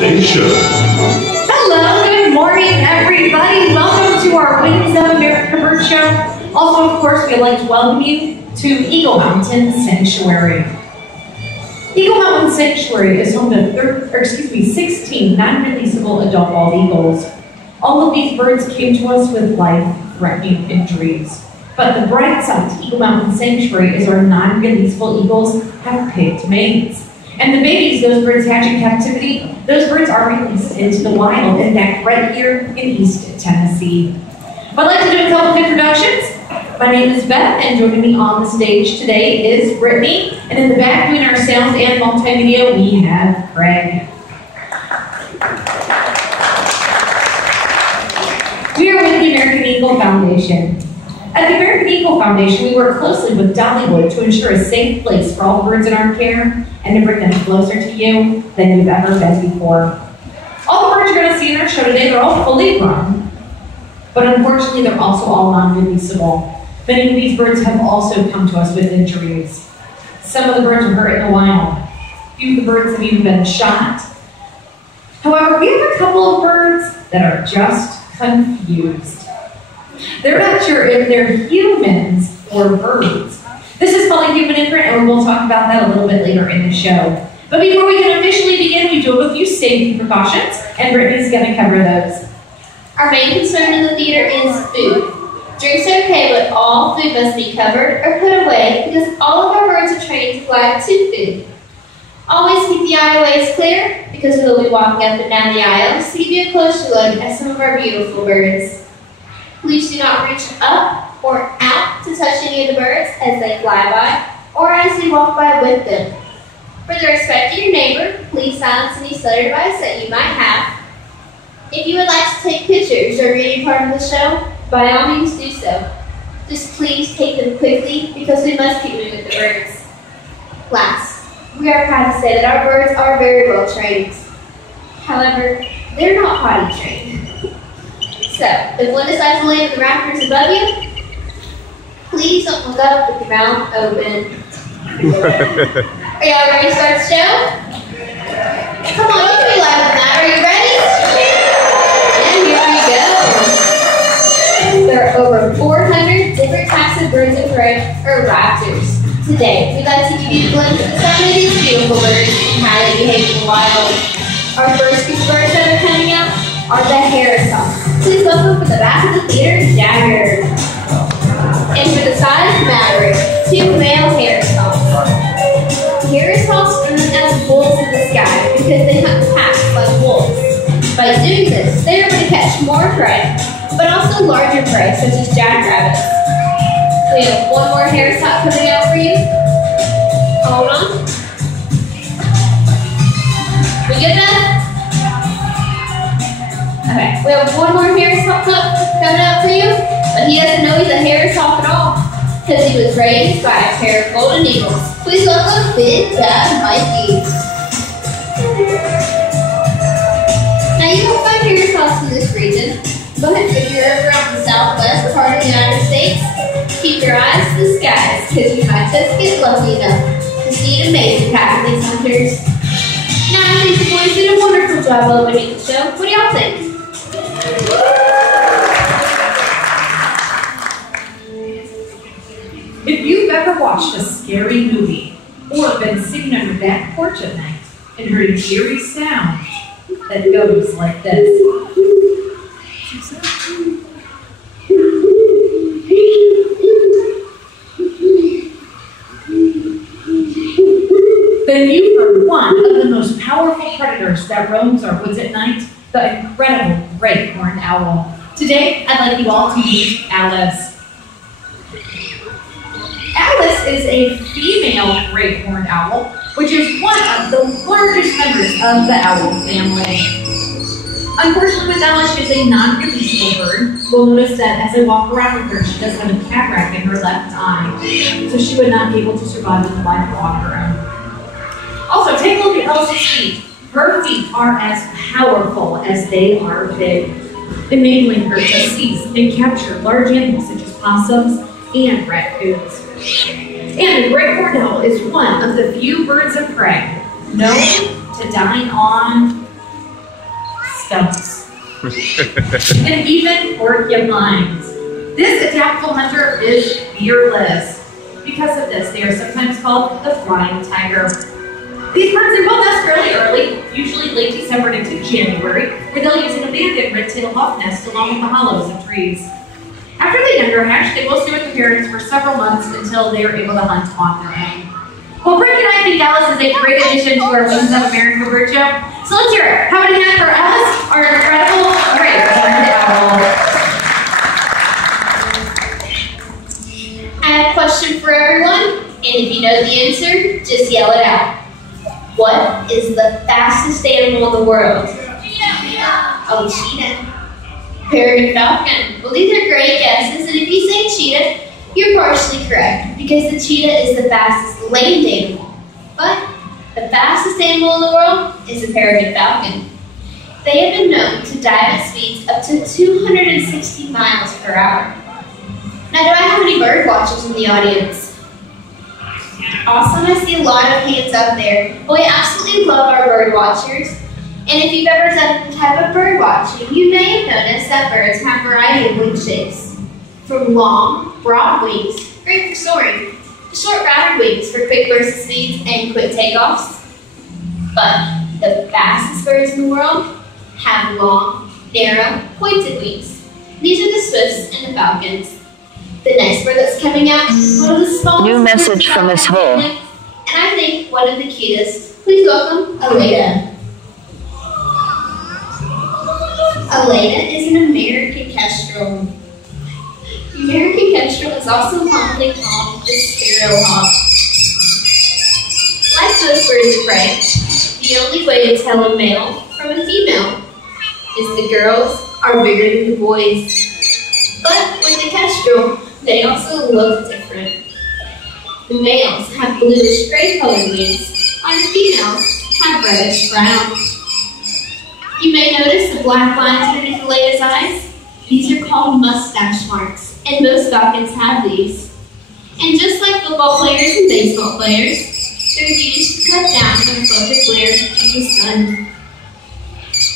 today's show. Hello, good morning, everybody. Welcome to our Wings of America Bird Show. Also, of course, we'd like to welcome you to Eagle Mountain Sanctuary. Eagle Mountain Sanctuary is home to 16 non-releasable adult bald eagles. All of these birds came to us with life-threatening injuries. But the bright side to Eagle Mountain Sanctuary is our non-releasable eagles have picked mates. And the babies those birds hatch in captivity, those birds are released into the wild, and back right here in East Tennessee. I'd like to do a couple of introductions. My name is Beth, and joining me on the stage today is Brittany. And in the back doing our sound and multimedia, we have Craig. We are with the American Eagle Foundation. At the American Eagle Foundation, we work closely with Dollywood to ensure a safe place for all birds in our care and to bring them closer to you than you've ever been before. All the birds you're going to see in our show today, they're all fully grown, but unfortunately, they're also all non-releasable. Many of these birds have also come to us with injuries. Some of the birds are hurt in the wild. A few of the birds have even been shot. However, we have a couple of birds that are just confused. They're not sure if they're humans or birds. This is called a human imprint, and we'll talk about that a little bit later in the show. But before we can officially begin, we do have a few safety precautions, and Brittany's going to cover those. Our main concern in the theater is food. Drinks are okay, but all food must be covered or put away because all of our birds are trained to fly to food. Always keep the aisleways clear because we'll be walking up and down the aisles to give you a closer look at some of our beautiful birds. Please do not reach up or out to touch any of the birds as they fly by or as we walk by with them. For the respect of your neighbor, please silence any cellular device that you might have. If you would like to take pictures during any part of the show, by all means do so. Just please take them quickly because we must keep moving with the birds. Last, we are proud to say that our birds are very well trained. However, they're not potty trained. So, if one decides to land in the rafters above you, please don't look up with your mouth open. Are y'all ready to start the show? Come on, you can be louder than that. Are you ready? And here we go. There are over 400 different types of birds of prey, or raptors. Today, we'd like to give you a glimpse of some of these beautiful birds and how they behave in the wild. Our first group of birds that are coming out are the Harrisons. Please welcome from the back of the theater, Jagger. And for the side of Maverick, two male Harrisons. Harrisons are known as wolves in the sky because they hunt packs like wolves. By doing this, they are able to catch more prey, but also larger prey such as jackrabbits. We have one more Harrison coming out for you. Hold on. We good enough? Okay, we have one more Harris Hawk coming out for you, but he doesn't know he's a Harris Hawk at all, because he was raised by a pair of golden eagles. Please welcome Big Dad Mikey. Now you don't find Harris Hawks in this region, but if you're over on the southwest part of the United States, keep your eyes to the skies, because you might just get lucky enough to see an amazing pack of these hunters. Now I think the boys did a wonderful job opening the show. What do y'all think? If you've ever watched a scary movie or been sitting on your back porch at night and heard an eerie sound that goes like this. Then you've heard one of the most powerful predators that roams our woods at night, the incredible great horned owl. Today, I'd like you all to meet Alice. Alice is a female great horned owl, which is one of the largest members of the owl family. Unfortunately, with Alice, she is a non-releasable bird. We'll notice that as I walk around with her, she does have a cataract in her left eye, so she would not be able to survive in the wild on her own. Also, take a look at Alice's feet. Her feet are as powerful as they are big, enabling her to seize and capture large animals such as possums and raccoons. And the great horned owl is one of the few birds of prey known to dine on skunks, and even porcupines. This adaptable hunter is fearless. Because of this, they are sometimes called the flying tiger. These birds, they will nest fairly early, usually late December into January, where they'll use an abandoned red-tailed hawk nest along with the hollows of trees. After the younger hatch, they will stay with the parents for several months until they are able to hunt on their own. Well, Brick and I think Alice is a great addition to our Wings of America bird show. So let's hear it. How many hands for Alice, our incredible great owl? I have a question for everyone, and if you know the answer, just yell it out. What is the fastest animal in the world? Cheetah. Oh, cheetah. Peregrine falcon. Well, these are great guesses, and if you say cheetah, you're partially correct, because the cheetah is the fastest land animal. But the fastest animal in the world is the peregrine falcon. They have been known to dive at speeds up to 260 miles per hour. Now, do I have any bird watchers in the audience? Awesome, I see a lot of hands up there. Well, we absolutely love our bird watchers. And if you've ever done any type of bird watching, you may have noticed that birds have a variety of wing shapes. From long, broad wings, great for soaring, to short, rounded wings for quick burst of speeds and quick takeoffs. But the fastest birds in the world have long, narrow, pointed wings. These are the swifts and the falcons. The next bird that's coming out is one of the smallest. New message from Miss Hole. And I think one of the cutest. Please welcome Aleda. Aleda is an American kestrel. The American kestrel is also commonly called the sparrowhawk. Like most birds of prey, the only way to tell a male from a female is the girls are bigger than the boys. But with the kestrel, they also look different. The males have bluish gray colored wings, while the females have reddish brown. You may notice the black lines underneath Aleda's eyes. These are called mustache marks, and most falcons have these. And just like football players and baseball players, they're used to cut down on the reflected glare of the sun.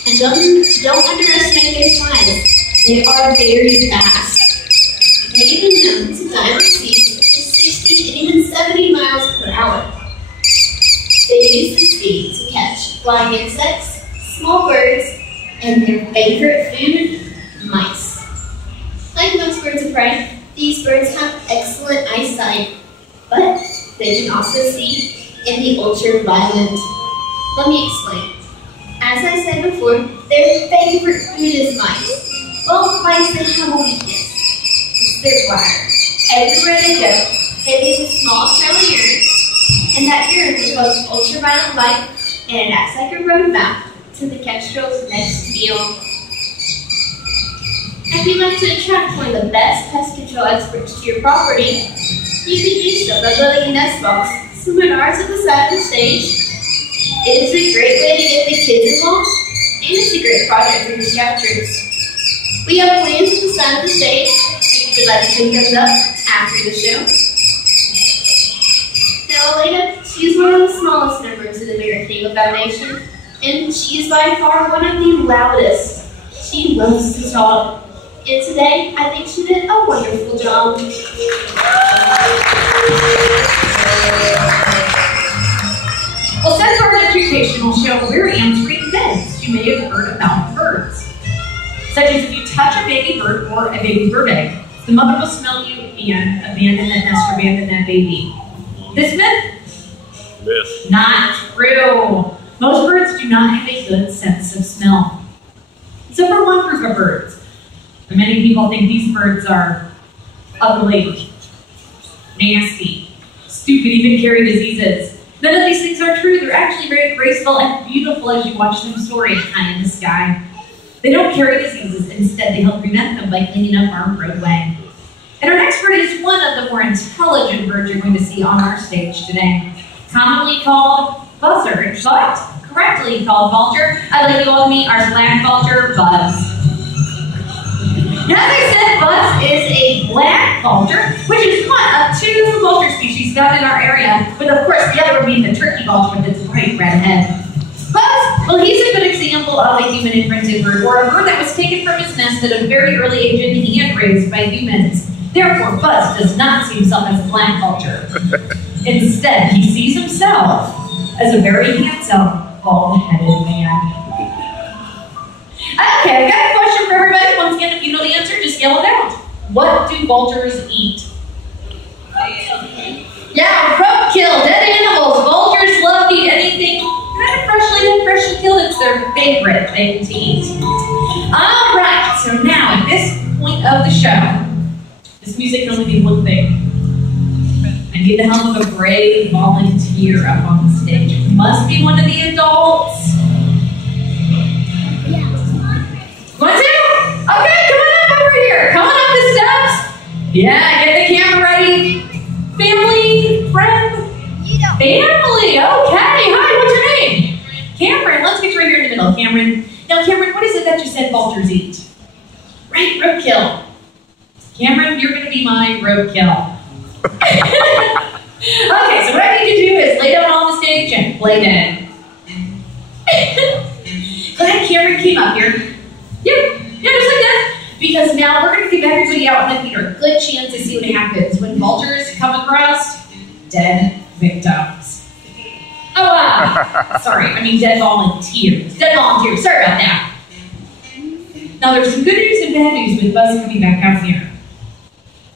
And don't underestimate their size. They are very fast. They've been known to dive at speeds of 60 and even 70 miles per hour. They use the speed to catch flying insects, small birds, and their favorite food, mice. Like most birds of prey, these birds have excellent eyesight, but they can also see in the ultraviolet. Let me explain. As I said before, their favorite food is mice. Well, mice, they have a weakness. It's their bladder. Everywhere they go, they leave a small trail of urine, and that urine repels ultraviolet light, and it acts like a roadmap to the kestrel's next meal. If you'd like to attract one of the best pest control experts to your property, you can do so by building a nest box similar to ours at the side of the stage. It is a great way to get the kids involved, and it's a great project for your scout troops. We have plans at the side of the stage if you'd like to pick those up after the show. Now, Aleda, she's one of the smallest members of the American Eagle Foundation, and she is by far one of the loudest. She loves to talk. And today, I think she did a wonderful job. Well, since our educational show, we're answering myths you may have heard about birds. Such as if you touch a baby bird or a baby bird egg, the mother will smell you and abandon that nest or abandon that baby. This myth? Myth. Not true. Most birds do not have a good sense of smell. Except for one group of birds. Many people think these birds are ugly, nasty, stupid, even carry diseases. None of these things are true. They're actually very graceful and beautiful as you watch them soaring high in the sky. They don't carry diseases. Instead, they help prevent them by cleaning up our roadway. And our next bird is one of the more intelligent birds you're going to see on our stage today. Commonly called buzzard, but correctly called vulture. I'd like you all to meet our black vulture, Buzz. Now, as I said, Buzz is a black vulture, which is one of two vulture species found in our area, with of course the other being the turkey vulture with its bright red head. Buzz Well, he's a good example of a human imprinted bird, or a bird that was taken from his nest at a very early age and hand-raised by humans. Therefore, Buzz does not see himself as a plant vulture. Instead, he sees himself as a very handsome, bald-headed man. Okay, I've got a question for everybody. Once again, if you know the answer, just yell it out. What do vultures eat? Yeah, roadkill, dead animals. Vultures love to eat anything kind of freshly killed. It's their favorite thing to eat. All right, so now at this point of the show, this music can only mean one thing. I need the help of a brave volunteer up on the stage. It must be one of the adults. Want to? Okay, come on up over here. Come on up the steps. Yeah, get the camera ready. Family, friend, family. Okay, hi, what's your name? Cameron, let's get you right here in the middle. Cameron. Now, Cameron, what is it that you said vultures eat? Right, roadkill. Cameron, you're going to be my roadkill. Okay, so what I need you to do is lay down on the stage and play dead. Glad Cameron came up here. Yep, yeah, just like that. Because now we're going to give everybody out in the theater a good chance to see what happens when vultures come across dead victims. Oh, sorry, I mean dead volunteers. Dead volunteers, sorry about that. Now there's some good news and bad news with Buzz coming back out here.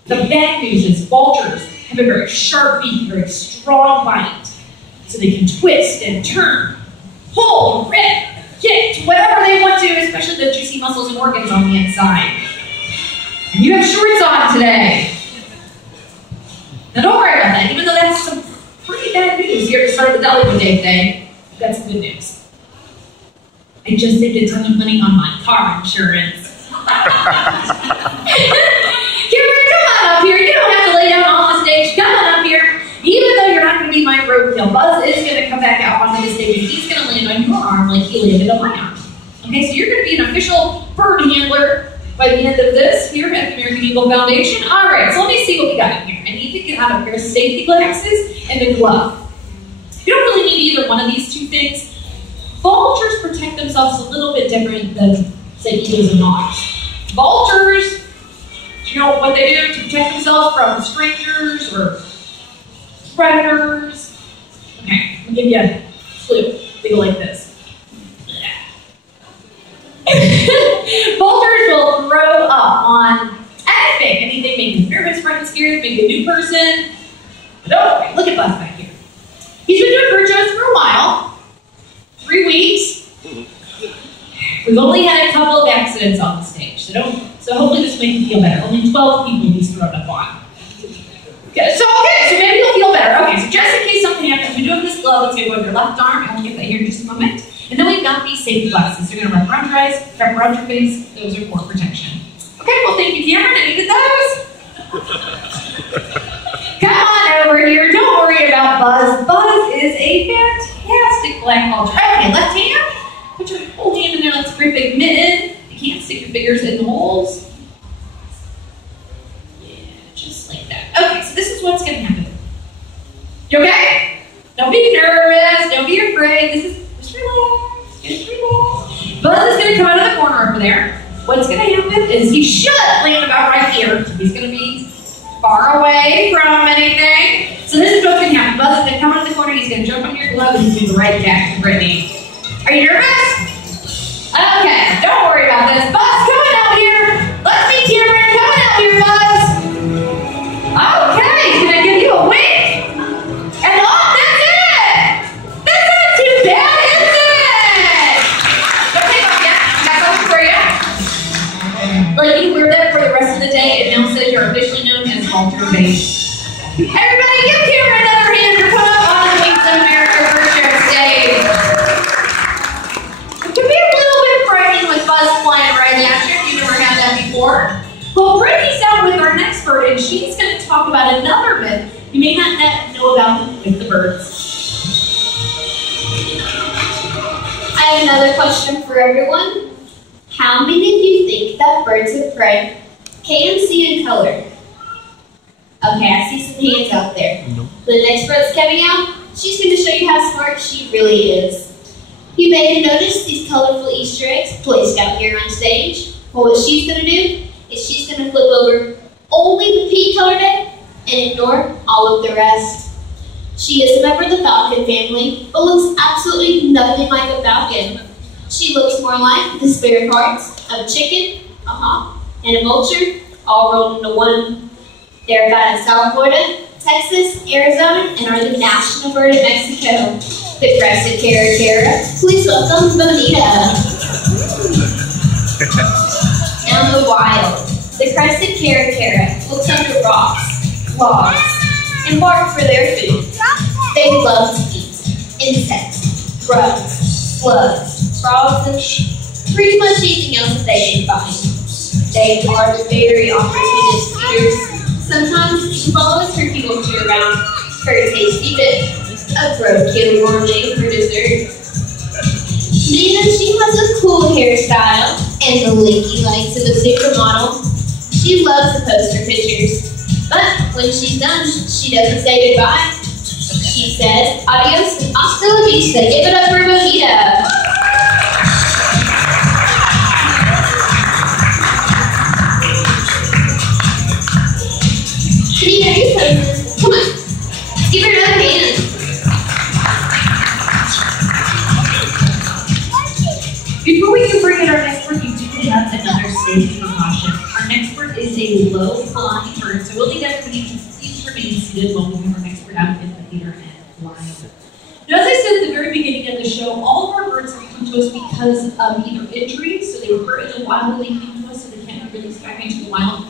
The bad news is vultures have a very sharp beak, very strong bite. So they can twist and turn, pull, rip, kick, whatever they want to, especially the juicy muscles and organs on the inside. And you have shorts on today. Now don't worry about that, even though that's some pretty bad news here to start the Dollywood Day today. That's some good news. I just saved a ton of money on my car insurance. Cameron, come on up here. You don't have to lay down on the stage. Come on up here. Even though you're not going to be my roadkill, Buzz is going to come back out onto the stage and he's going to land on your arm like he landed on my arm. Okay, so you're going to be an official bird handler by the end of this here at the American Eagle Foundation. All right, so let me see what we got in here. I need to get out a pair of safety glasses and a glove. You don't really need either one of these two things. Vultures protect themselves a little bit different than, say, eagles and hawks. Vultures, do you know what they do to protect themselves from strangers or predators? Okay, I'll give you a clue. They go like this. Vultures will throw up on anything make you nervous, frightened, scared, make you a new person. But okay, look at Buzz back here. He's been doing bird shows for a while. 3 weeks. We've only had a couple of accidents on the stage, so hopefully this will make you feel better. Only 12 people he's thrown up on. Okay, so maybe you'll feel better. Okay, so just in case something happens, we're doing this glove. It's going to go in your left arm, and we'll get that here in just a moment. And then we've got these safety glasses. They're going to wrap around your eyes, wrap around your face. Those are for protection. Okay, well, thank you, Cameron. I needed those. Come on over here. Don't worry about Buzz. Buzz is a fantastic black vulture. Okay, left hand. Put your whole hand in there like a great big mitten. You can't stick your fingers in the holes. Yeah, just like that. Okay, so this is what's going to happen. You okay? Don't be nervous. Don't be afraid. Just relax. Just relax. Buzz is going to come out of the corner over there. What's going to happen is he should land about right here. He's going to be far away from anything. So this is what's going to happen. Buzz is going to come out of the corner. He's going to jump on your glove and he's going to do the right catch, Brittany. Are you nervous? Okay, don't worry about this. Buzz, come on out here. Let's meet Cameron. Come on out here, Buzz. Okay, he's going to give you a wink. And oh, that's it. That's not too bad, is it? Don't take off yet. I got something for you. Like you wear that for the rest of the day, it now says you're officially known as Vulture Base. Everybody give Cameron another hand to put up on the Wings of America Bird Show stage. It can be a little bit frightening with Buzz flying right at you if you've never had that before. Well, Brittany's out with our next bird, and she's going to talk about another myth you may not know about with the birds. I have another question for everyone. How many of you think that birds of prey can see in color? Okay, I see some hands out there. Nope. The next bird's coming out. She's going to show you how smart she really is. You may have noticed these colorful Easter eggs placed out here on stage. Well, what she's going to do is she's going to flip over only the pink colored egg and ignore all of the rest. She is a member of the falcon family, but looks absolutely nothing like a falcon. She looks more like the spare parts of a chicken, a hawk, and a vulture, all rolled into one. They're found in South Florida, Texas, Arizona, and are the national bird of Mexico. The crested caracara. Please welcome Bonita. Now in the wild, the crested caracara looks under rocks, logs, and bark for their food. They love to eat insects, grubs, slugs, frogs, and pretty much anything else that they can find. They are very opportunist eaters. Sometimes you can follow a turkey vulture around for a tasty bit of roadkill gourmet for dessert. Nina, she has a cool hairstyle and the lanky legs of a supermodel. She loves to post her pictures, but when she's done, she doesn't say goodbye. She says, adios and hasta la vista. Give it up for Bonita. Nina, you poses. Come on. Give her another hand. Before we can bring in our next bird, we do have another safety precaution. Our next bird is a low-flying bird, so we'll need everybody to please remain seated while we have our next bird out in the theater and flying. Now, as I said at the very beginning of the show, all of our birds have come to us because of either injuries, so they were hurt in the wild and they came to us so they can't be released back into the wild,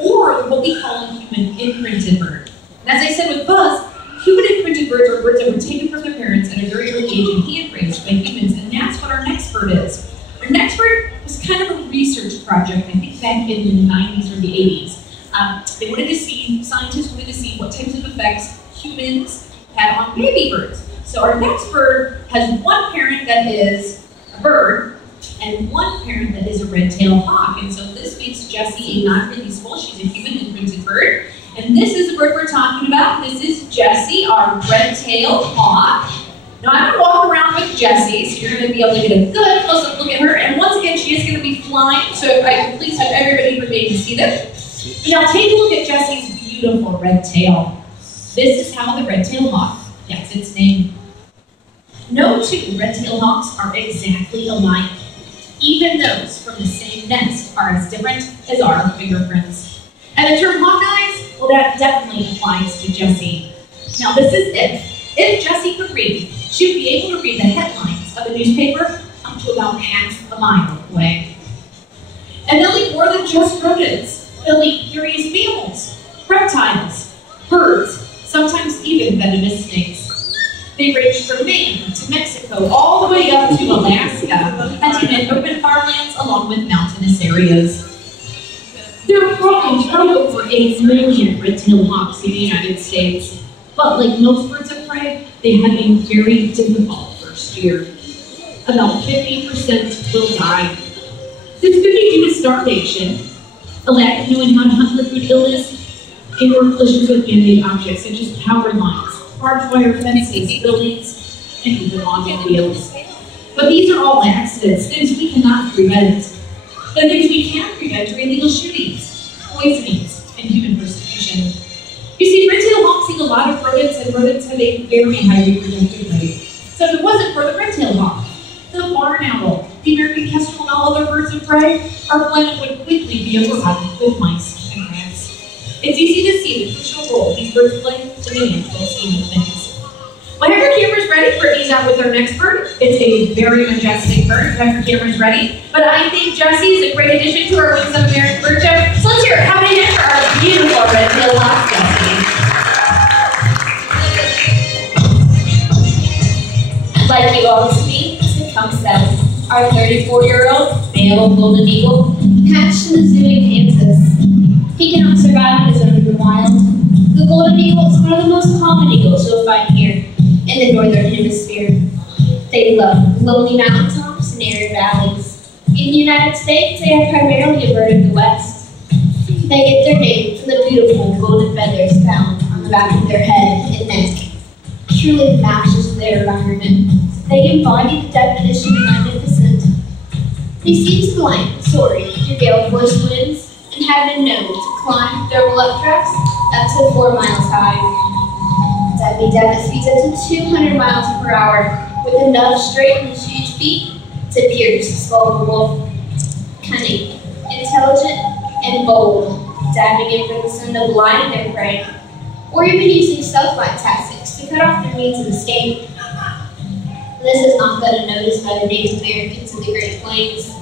or what we call a human imprinted bird. And as I said with Buzz, human imprinted birds are birds that were taken from their parents at a very early age and hand-raised by humans, and that's what our next bird is. Our next bird was kind of a research project, I think back in the 90s or the 80s. They wanted to see, scientists wanted to see what types of effects humans had on baby birds. So our next bird has one parent that is a bird, and one parent that is a red-tailed hawk. And so this makes Jessie a non-releasable. She's a human imprinted bird. And this is the bird we're talking about. This is Jessie, our red-tailed hawk. Now I'm going to walk around with Jessie, so you're going to be able to get a good close-up look at her. And once again, she is going to be flying, so if I can please have everybody remain seated. Now take a look at Jessie's beautiful red tail. This is how the red-tailed hawk gets its name. No two red-tailed hawks are exactly alike. Even those from the same nest are as different as our fingerprints. And the term hawk eyes, well, that definitely applies to Jessie. Now this is if Jessie could read, she would be able to read the headlines of a newspaper up to about half a mile away. And they'll eat more than just rodents. They'll eat various mammals, reptiles, birds, sometimes even venomous snakes. They range from Maine to Mexico, all the way up to Alaska, hunting in open farmlands along with mountainous areas. There are probably over 8 million red-tailed hawks in the United States, but like most birds of prey, they have a very difficult first year. About 50% will die. This could be due to starvation, a lack of knowing how to hunt for food, illness, and/or collisions with man-made objects such as power lines, barbed wire fences, buildings, and even automobiles. But these are all accidents, things we cannot prevent. The things we can prevent are illegal shootings, poisonings, and human persecution. You see, red-tailed hawks eat a lot of rodents, and rodents have a very high reproductive rate. So if it wasn't for the red-tailed hawk, the barn owl, the American kestrel, and all other birds of prey, our planet would quickly be overrun with mice and rats. It's easy to see the crucial role these birds play in the natural scheme of things. Well, have your cameras ready for ease out with our next bird? It's a very majestic bird. Have your cameras ready? But I think Jessie is a great addition to our Wings of America bird show. So let's hear it. How many hands for our beautiful red-tailed hawk, Jessie? I'd like you all to meet Tecumseh, our 34-year-old male golden eagle, hatched in the zoo in Kansas. He cannot survive on his own in the wild. The golden eagle is one of the most common eagles you'll find here in the northern hemisphere. They love lonely mountaintops and arid valleys. In the United States, they are primarily a bird of the West. They get their name from the beautiful golden feathers found on the back of their head and neck. Truly matches their environment. They embody the definition of magnificent. They seem to line soaring through gale-force winds and have been known to climb thermal updrafts up to 4 miles high. Diving down at speeds up to 200 miles per hour with enough straight and huge feet to pierce the skull of a wolf. Cunning, intelligent, and bold, diving in for the sun to blind their prey, or even using stealth-like tactics to cut off their means of escape. This is not done unnoticed by the Native Americans of the Great Plains.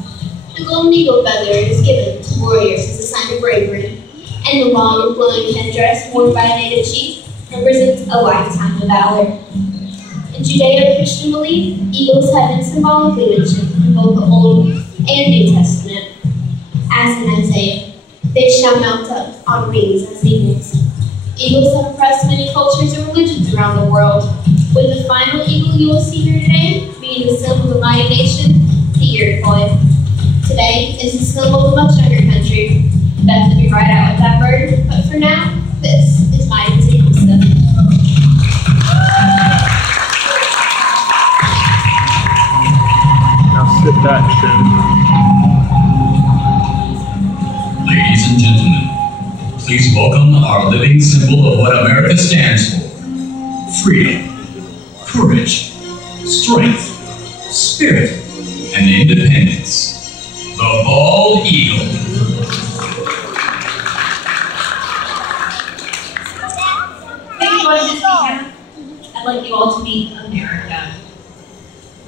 The golden eagle feather is given to warriors as a sign of bravery, and the long and flowing headdress worn by a native chief represents a lifetime of valor. In Judeo-Christian belief, eagles have been symbolically mentioned in both the Old and New Testament. As in Isaiah, they shall mount up on wings as eagles. Eagles have oppressed many cultures and religions around the world, with the final eagle you will see here today being the symbol of a mighty nation, the Iroquois. Today is the symbol of a much younger country. Beth will be right out with that bird, but for now, this is my Tecumseh. Now sit back, Shin. Ladies and gentlemen, please welcome our living symbol of what America stands for. Freedom, courage, strength, spirit, and independence. The bald eagle. Thank you, on this behalf, I'd like you all to meet America.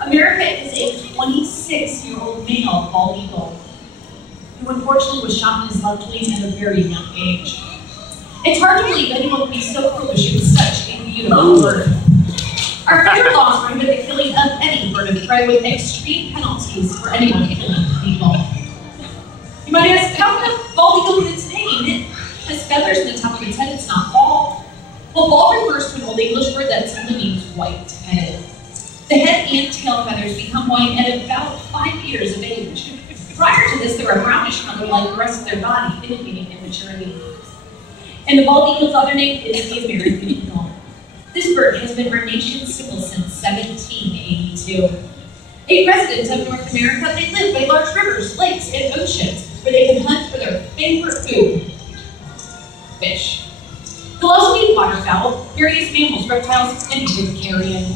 America is a 26-year-old male bald eagle who unfortunately was shot in his left wing at a very young age. It's hard to believe anyone would be so foolish with such a beautiful bird. Our federal laws prohibit the killing of any bird of prey with extreme penalties for anyone killing an eagle. You might ask, how can a bald eagle get its name? It has feathers in the top of its head, it's not bald. Well, bald refers to an Old English word that simply means white-headed. The head and tail feathers become white at about 5 years of age. Prior to this, they were a brownish color like the rest of their body, indicating immaturity. And the bald eagle's other name is the American eagle. This bird has been our nation's symbol since 1782. A resident of North America, they live by large rivers, lakes, and oceans where they can hunt for their favorite food, fish. They'll also eat waterfowl, various mammals, reptiles, and even carrion.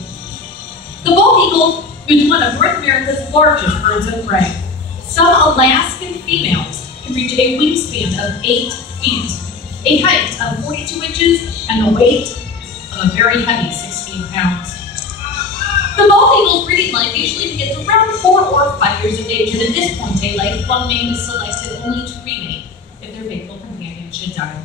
The bald eagle is one of North America's largest birds of prey. Some Alaskan females can reach a wingspan of 8 feet, a height of 42 inches, and the weight of a very heavy 16 pounds. The bald eagle's breeding life usually begins around 4 or 5 years of age, and at this point, a lifelong mate is selected only to remate if their faithful companion should die.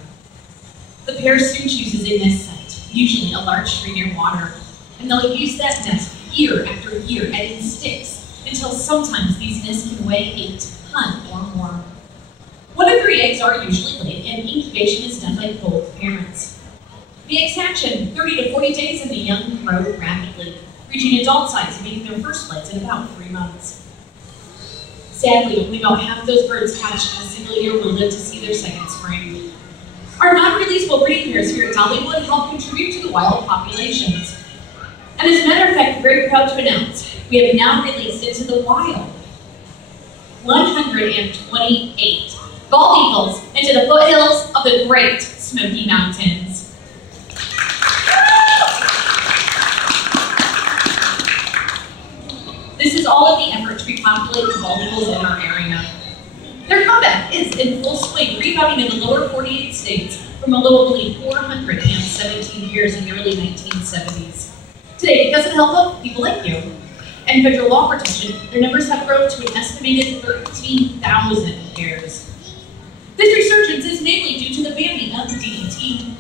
The pair soon chooses a nest site, usually a large tree near water, and they'll use that nest year after year, adding sticks, until sometimes these nests can weigh a ton or more. 1 to 3 eggs are usually laid, and incubation is done by both parents. The eggs hatch in 30 to 40 days, and the young grow rapidly, reaching adult size and making their first flights in about 3 months. Sadly, only about half those birds hatched in a single year will live to see their second spring. Our non-releasable breeding pairs here at Dollywood help contribute to the wild populations. And as a matter of fact, we're very proud to announce we have now released into the wild 128 bald eagles into the foothills of the Great Smoky Mountains. This is all of the effort to repopulate the bald eagles in our area. Their comeback is in full swing, rebounding in the lower 48 states from a low of only 417 years in the early 1970s. Today, because of the help of people like you and federal law protection, their numbers have grown to an estimated 13,000 pairs. This resurgence is mainly due to the banning of DDT,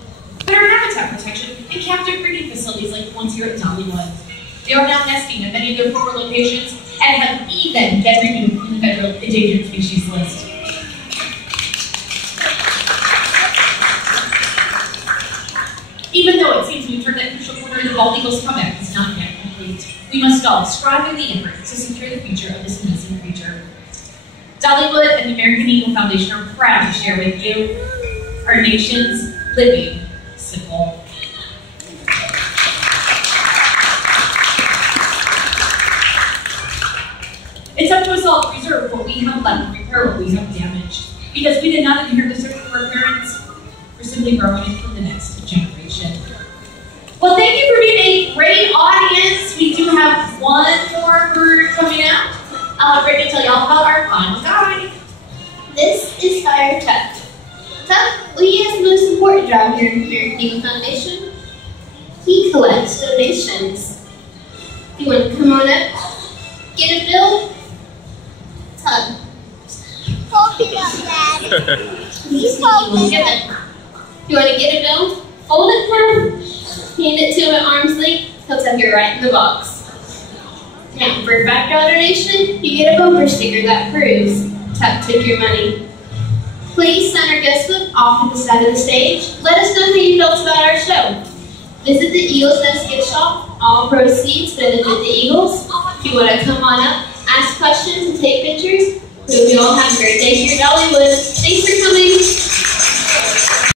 better habitat protection, and captive breeding facilities like the ones here at Dollywood. They are now nesting at many of their former locations and have even been removed from the federal endangered species list. Even though it seems we've turned that crucial corner, the bald eagle's comeback is not yet complete. We must all strive in the effort to secure the future of this amazing creature. Dollywood and the American Eagle Foundation are proud to share with you our nation's living symbol. up to us all to preserve what we have left and repair what we have damaged. Because we did not inherit the circuit from our parents, we're simply borrowing it from the next generation. Well, thank you for being a great audience. We do have one more bird coming out. I'll have Brittany tell y'all about our final guy. This is Fire Tuck. Tuck, well, he has the most important job here at the American Eagle Foundation. He collects donations. You want to come on up, get a bill? Tuck. Hold it up, Dad. You want to get a bill? Hold it for him. Hand it to him at arm's length. He'll tuck it right in the box. Now, for a $5 donation, you get a bumper sticker that proves Tuck took your money. Please sign our guest book off to the side of the stage. Let us know how you felt about our show. Visit the Eagles Nest gift shop. All proceeds benefit the Eagles. If you want to come on up, ask questions, and take pictures, we hope you all have a great day here at Dollywood. Thanks